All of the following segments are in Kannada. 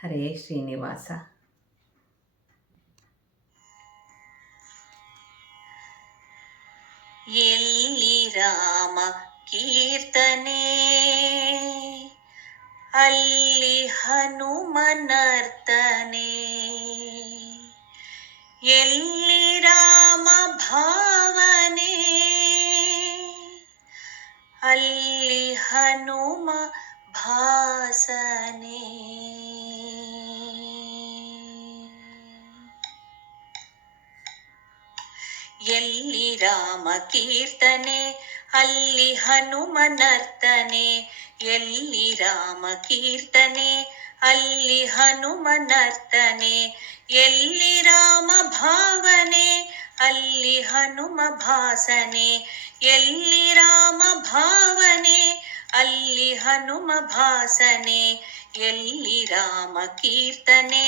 ಹರೇ ಶ್ರೀನಿವಾಸ. ಎಲ್ಲಿ ರಾಮ ಕೀರ್ತನೆ, ಅಲ್ಲಿ ಹನುಮನರ್ತನೆ. ಎಲ್ಲಿ ರಾಮ ಭಾವನೆ, ಅಲ್ಲಿ ಹನುಮ ಭಾಸನೆ. ಎಲ್ಲಿ ರಾಮ ಕೀರ್ತನೆ, ಅಲ್ಲಿ ಹನುಮನರ್ತನೆ. ಎಲ್ಲಿ ರಾಮ ಕೀರ್ತನೆ, ಅಲ್ಲಿ ಹನುಮನರ್ತನೆ. ಎಲ್ಲಿ ರಾಮ ಭಾವನೆ, ಅಲ್ಲಿ ಹನುಮ ಭಾಸನೆ. ಎಲ್ಲಿ ರಾಮ ಭಾವನೆ, ಅಲ್ಲಿ ಹನುಮ ಭಾಸನೆ. ಎಲ್ಲಿ ರಾಮ ಕೀರ್ತನೆ,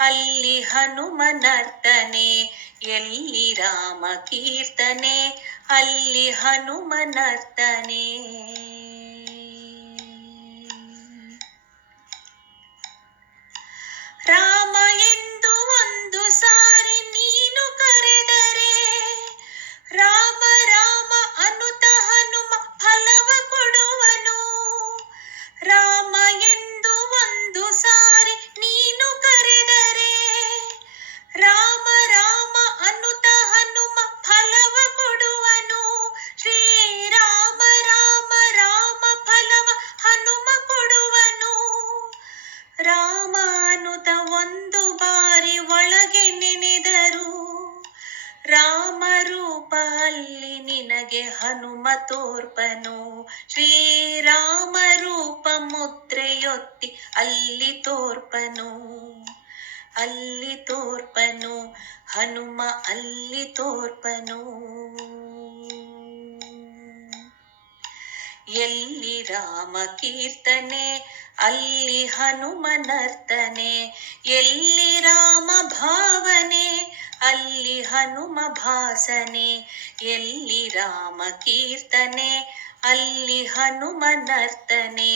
ಅಲ್ಲಿ ಹನುಮನರ್ತನೆ. ಎಲ್ಲಿ ರಾಮ ಕೀರ್ತನೆ, ಅಲ್ಲಿ ಹನುಮನರ್ತನೆ. ರಾಮ ಎಂದು ಒಂದು ಸಾರಿ ನೀನು ಕರೆದರೆ, ರಾಮ ರಾಮ ಅನುತ ಹನುಮ ಫಲವ ಕೊಡುವನು. ರಾಮ ಎಂದು ಒಂದು ಸಾರಿ ನೀನು ಕರೆದರೆ, ರಾಮ ರಾಮ ಅನುತ ಹನುಮ ಫಲವ ಕೊಡುವನು. ಶ್ರೀರಾಮ ರಾಮ ರಾಮ ಫಲವ ಹನುಮ ಕೊಡುವನು. ರಾಮ ಅನುತ ಒಂದು ಬಾರಿ ಒಳಗೆ ನೆನೆದರು, ರಾಮ ರೂಪ ಅಲ್ಲಿ ನಿನಗೆ ಹನುಮ ತೋರ್ಪನು. ಶ್ರೀರಾಮ ರೂಪ ಮುದ್ರೆಯೊತ್ತಿ ಅಲ್ಲಿ ತೋರ್ಪನು. ಅಲ್ಲಿ ತೋರ್ಪನು ಹನುಮ, ಅಲ್ಲಿ ತೋರ್ಪನು. ಎಲ್ಲಿ ರಾಮ ಕೀರ್ತನೆ, ಅಲ್ಲಿ ಹನುಮನರ್ತನೆ. ಎಲ್ಲಿ ರಾಮ ಭಾವನೆ, ಅಲ್ಲಿ ಹನುಮ ಭಾಸನೆ. ಎಲ್ಲಿ ರಾಮ ಕೀರ್ತನೆ, ಅಲ್ಲಿ ಹನುಮನರ್ತನೆ.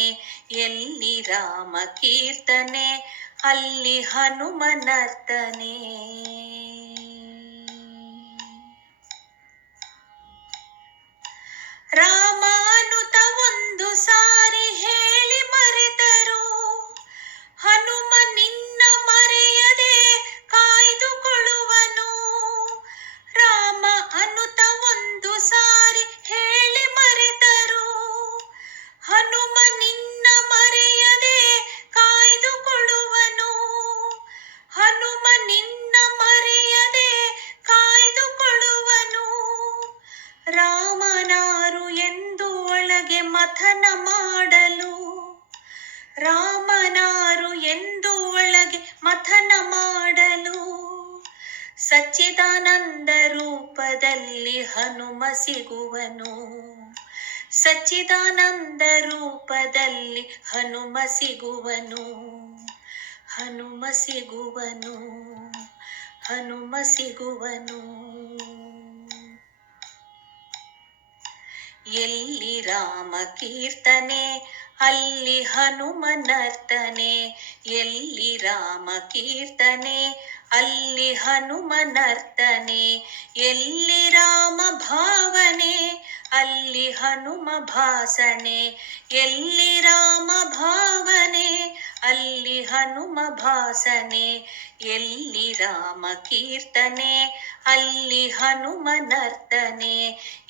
ಎಲ್ಲಿ ರಾಮ ಕೀರ್ತನೆ, ಅಲ್ಲಿ ಹನುಮನರ್ತನೆ. ರಾಮ ಅನುತ ಒಂದು ಸಾರಿ ಹೇಳಿ ಮರೆತರು, ಹನುಮ ನಿನ್ನ ಮರೆಯದೆ ಕಾಯ್ದುಕೊಳ್ಳುವನು. ರಾಮ ಅನುತ ಒಂದು ಸಾರಿ ಹೇಳಿ ಮರೆತರು, ಹನುಮ ನಿನ್ನ ಮರೆಯದೆ ಕಾಯ್ದುಕೊಳ್ಳುವನು. ಹನುಮ ನಿನ್ನ ಮರೆಯದೆ ಕಾಯ್ದುಕೊಳ್ಳುವನು. ರಾಮನಾರು ಎಂದು ಒಳಗೆ ಮಥನ ಮಾಡಲು, ರಾಮನಾರು ಎಂದು ಒಳಗೆ ಮಥನ ಮಾಡಲು. ಸಚ್ಚಿದಾನಂದ ರೂಪದಲ್ಲಿ ಹನುಮ ಸಿಗುವನು. ಸಚ್ಚಿದಾನಂದ ರೂಪದಲ್ಲಿ ಹನುಮ ಸಿಗುವನು. ಹನುಮ ಸಿಗುವನು, ಹನುಮ ಸಿಗುವನು. ಎಲ್ಲಿ ರಾಮ ಕೀರ್ತನೆ, ಅಲ್ಲಿ ಹನುಮನರ್ತನೆ. ಎಲ್ಲಿ ರಾಮ ಕೀರ್ತನೆ, ಅಲ್ಲಿ ಹನುಮನರ್ತನೆ. ಎಲ್ಲಿ ರಾಮ ಭಾವನೆ, ಅಲ್ಲಿ ಹನುಮ ಭಾಸನೆ. ಎಲ್ಲಿ ರಾಮ ಭಾವನೆ, ಅಲ್ಲಿ ಹನುಮ ಭಾಸನೆ. ಎಲ್ಲಿ ರಾಮ ಕೀರ್ತನೆ, ಅಲ್ಲಿ ಹನುಮನರ್ತನೆ.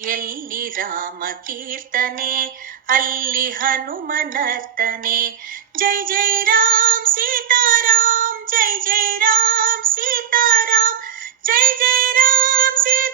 ಎಲ್ಲಿ ರಾಮ ಕೀರ್ತನೆ, ಅಲ್ಲಿ ಹನುಮನರ್ತನೆ. ಜೈ ಜೈ ರಾಮ್ ಸೀತಾರಾಮ್, ಜೈ ಜೈ ರಾಮ್ ಸೀತಾರಾಮ್, ಜೈ ಜೈ ರಾಮ್ ಸೀತಾರಾಮ್.